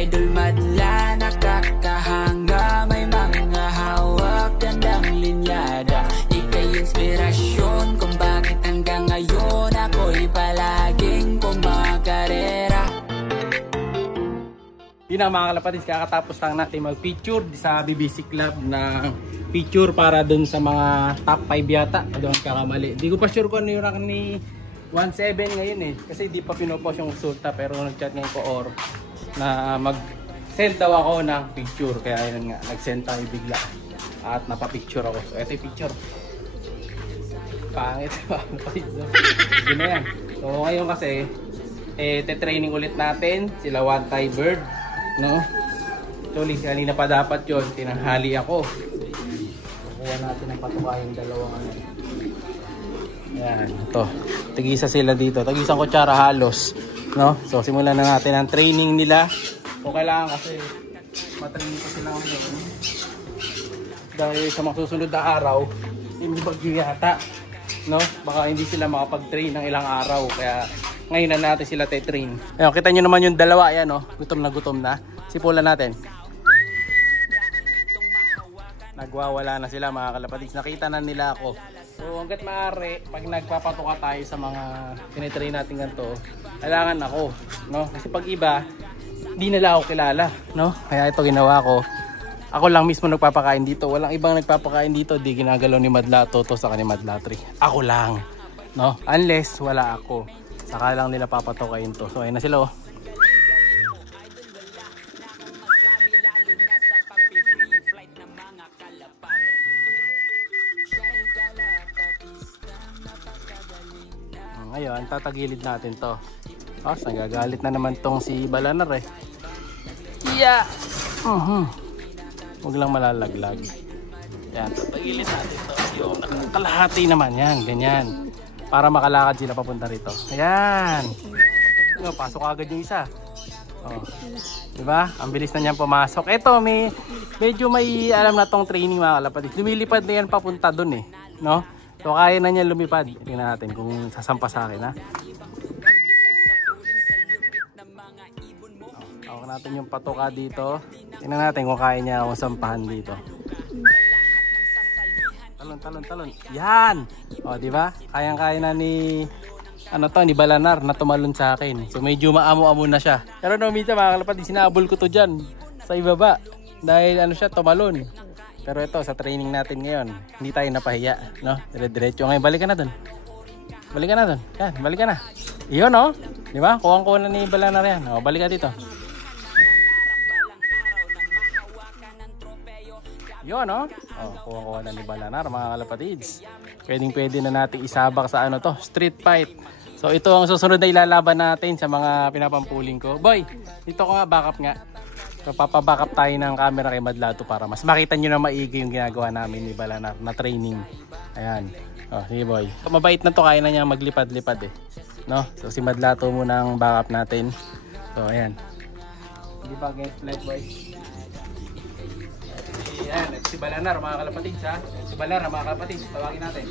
Idol madla, nakakahanga, may mga hawak, gandang linyada. Ika'y inspirasyon kung bakit hanggang ngayon ako'y palaging kumakarera. Yun na mga kalapatids, kakatapos lang natin mag-picture sa BBC Club na picture para dun sa mga top 5 yata. Doon kakamali. Di ko pa sure kung ano yung rank ni 1.7 ngayon eh. Kasi di pa pinopost yung resulta, pero nag-chat ngayon ko or na mag-send daw ako ng picture. Kaya yun nga, nag-send tayo bigla. At napapicture ako. So ito yung picture. Pangit mga kalapatids. Sige na yan. So ngayon kasi, te-training ulit natin sila One Thai Bird. No? Actually, kanina pa dapat yun. Tinanghali ako. Kuha natin ang patuka yung dalawang ano. Ayan, ito. Tag-isa sila dito. Tag-isang kutsara halos. No? So, simulan na natin ang training nila. Kung kailangan kasi matraining ko sila ngayon. Dahil sa mga susunod na araw, hindi bagyo yata. No? Baka hindi sila makapag-train ng ilang araw. Kaya ngayon na natin sila te-train. Ayan, kita nyo naman yung dalawa. Ayan, oh. Gutom na. Sipulan natin. Nagwawala na sila mga kalapatids. Nakita na nila ako. So hanggat maaari, pag nagpapatuka tayo sa mga tinitrain natin ganito, kailangan ako, no? Kasi pag iba, di nila ako kilala, no? Kaya ito ginawa ko. Ako lang mismo nagpapakain dito. Walang ibang nagpapakain dito. Di ginagalaw ni Madla Toto sa ni Madla 3. Ako lang, no? Unless wala ako. Saka lang nila papatukain to. So ayun na sila, oh. Ngayon, tatagilid natin to. Oh, nagagalit na naman tong si Balanar eh. Yeah! Huwag lang malalaglag. Yan, tatagilid natin to. Yung kalahati naman yan, ganyan. Para makalakad sila papunta rito. Ayan! Pasok agad yung isa. Oh. Diba? Ang bilis na niyang pumasok. Ito, medyo may alam na tong training mga kalapatids. Lumilipad na yan papunta dun eh. No? So kaya na niya lumipad. Tingnan natin kung sasampa sa akin, ha. Hawak natin yung patoka dito. Tingnan natin kung kaya niya akong sampahan dito. Talon. Yan! O, di ba? Kayang-kaya na ni ni Balanar na tumalon sa akin. So medyo maamo-amo na siya. Pero no, minsan mga kalapatids, sinabol ko to dyan sa ibaba. Dahil siya, tumalon. Pero ito, sa training natin ngayon, hindi tayo napahiya, no? Dire-diretso. Ngayon, balik ka na dun. Yan, balik ka na. Iyon, oh. Di ba? Kuwang-kuha na ni Balanar yan. O, balik ka dito. Yun, oh. O, kuwang-kuha na ni Balanar, mga kalapatids. Pwedeng-pwede na natin isabak sa street fight. So, ito ang susunod na ilalaban natin sa mga pinapampuling ko. Boy, dito ko nga, backup nga. So, papabackup tayo ng camera kay Madlato para mas makita nyo na maigi yung ginagawa namin ni Balanar na training. Ayan. Oh, sige boy. Mabait na to, kaya na niya maglipad-lipad eh. No? So, si Madlato muna ang backup natin. So, ayan. Hindi ba against light boy? Ayan. Si Balanar, mga kalapatids, ha? Si Balanar, mga kalapatids. Tawagin natin.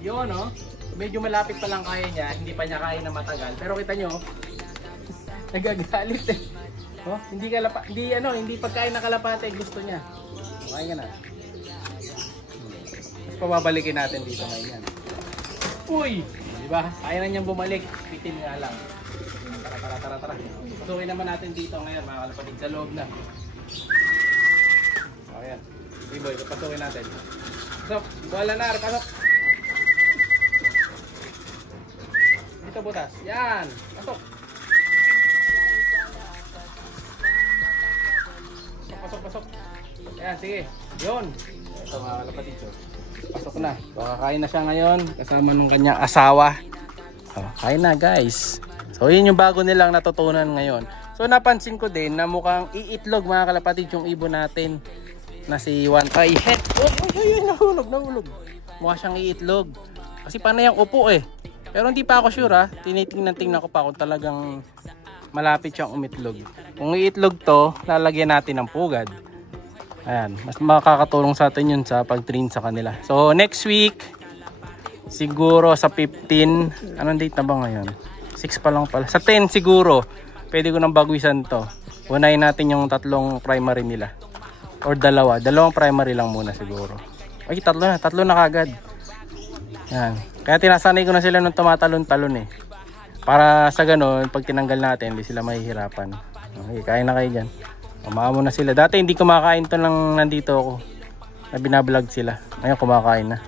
Yun, no? Medyo malapit pa lang kaya niya, hindi pa niya kaya na matagal. Pero kita nyo, nagagalit eh. Oh, hindi pagkain na kalapate, gusto niya. Okay ka na. Tapos pababalikin natin dito ngayon yan. Uy! Diba? Kaya na niyang bumalik. Pitin nga lang. Tara. Pasukin naman natin dito ngayon, mga kalapatid, sa loob na. Ayan. Okay boy, pasukin natin. Pasok! Balanar, pasok! Dito butas. Yan. Pasok. Pasok. Yan, sige. Yun. Ito mga kalapatid. Pasok na. So, kakain na siya ngayon. Kasama ng kanyang asawa. So, kain na guys. So, yun yung bago nilang natutunan ngayon. So, napansin ko din na mukhang iitlog mga kalapatid yung ibon natin na si One Thai. Uy, nahulog. Mukha siyang iitlog. Kasi panay ang upo eh. Pero hindi pa ako sure, ha. Tinitingnan ko pa kung talagang malapit siyang umitlog. Kung iitlog to, lalagyan natin ng pugad. Ayan, mas makakatulong sa atin yun sa pag-train sa kanila. So next week, siguro sa 15, anong date na ba ngayon? 6 pa lang pala. Sa 10 siguro, pwede ko nang bagwisan to. Unahin natin yung 3 primary nila. Or dalawang primary lang muna siguro. Ay, 3 na kagad. Yan. Kaya tinasanay ko na sila nung tumatalon-talon eh. Para sa ganun, pag tinanggal natin, hindi sila mahihirapan. Okay, kain na kayo dyan. Umaamo na sila. Dati hindi kumakain to lang nandito ako. Na binablog sila. Ngayon kumakain na.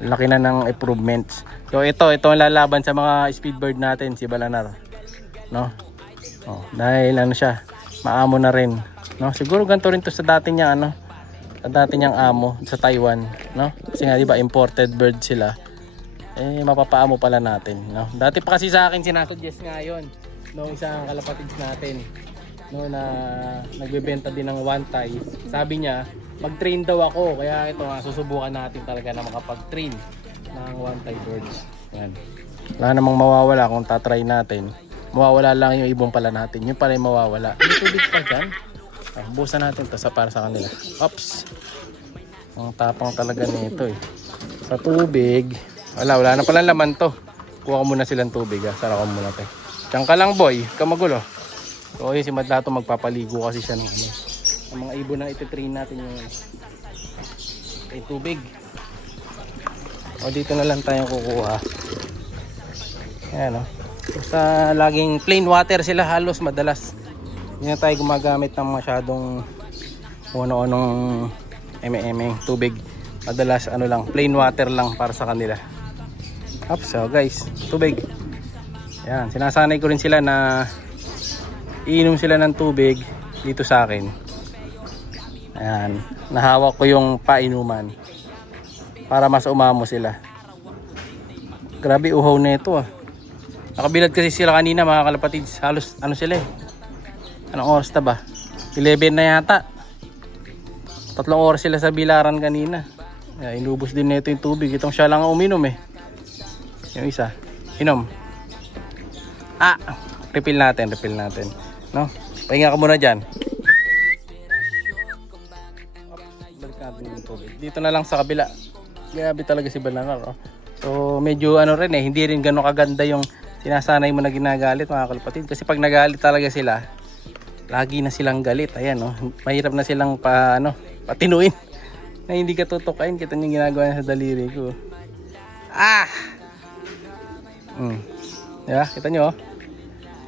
Laki na ng improvements. So ito ang lalaban sa mga speedbird natin, si Balanar. No? Oh, dahil ano siya, maamo na rin. No? Siguro ganito rin to sa dati niya ano. Sa dati niyang amo sa Taiwan, no? Kasi nga 'di ba imported bird sila. Eh mapapaamo pala natin, no? Dati pa kasi sa akin sinasuggest nga 'yon nung isang kalapatids natin, no, na nagbebenta din ng one tie. Sabi niya, mag-train daw ako, kaya ito nga susubukan natin talaga na makapag-train ng one tie birds. Yan. Wala namang mawawala kung tatry natin. Mawawala lang yung ibon pala natin. Yung pala yung mawawala. May tubig pa dyan. Busan natin to para sa kanila. Oops. Ang tapang talaga nito eh. Sa tubig. Wala na pala laman to. Kuha ko muna silang tubig ha. Sara ko muna to. Diyan ka lang boy. Kamagulo. So yun si Madlato magpapaligo kasi siya ng mga ibon na ititrain natin yung tubig. O dito na lang tayo kukuha. Ayan o. Basta laging plain water sila halos madalas. Hindi na tayo gumagamit ng masyadong ano-anong tubig. Madalas ano lang, plain water lang para sa kanila. So guys, tubig. Yan, sinasanay ko rin sila na iinom sila ng tubig dito sa akin. Ayan, nahawak ko yung painuman para mas umamo sila. Grabe uhaw na ito ah. Nakabilad kasi sila kanina mga kalapatids. Halos ano sila eh. Anong oras na ba? 11 na yata. 3 oras sila sa bilaran kanina. Inubos din nito yung tubig. Itong siya lang uminom eh. Yung isa. Inom. Refill natin. No? Pahinga ka muna dyan. Balik natin yung tubig. Dito na lang sa kabila. Grabe talaga si Balanar. Oh. So medyo ano rin eh. Hindi rin gano'ng kaganda yung sinasanay mo na ginagalit mga kalapatid. Kasi pag nagalit talaga sila, lagi na silang galit. Ayan oh. Mahirap na silang patinuin. Na hindi ka tutukain. Kita nyo ginagawa sa daliri ko. Diba? Kita nyo oh.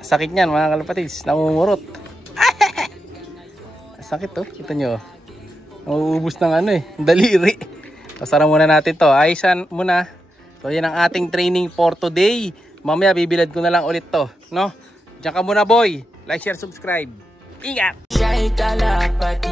Sakit niyan mga kalapatids. Namumurot. Sakit oh. Kita nyo oh. Nauubos ng daliri. Pasara muna natin to. Ayusan muna. So yan ang ating training for today. Mamaya bibilad ko na lang ulit to. No? Diyan ka muna boy. Like, share, subscribe. Ingat! Siya'y kalapati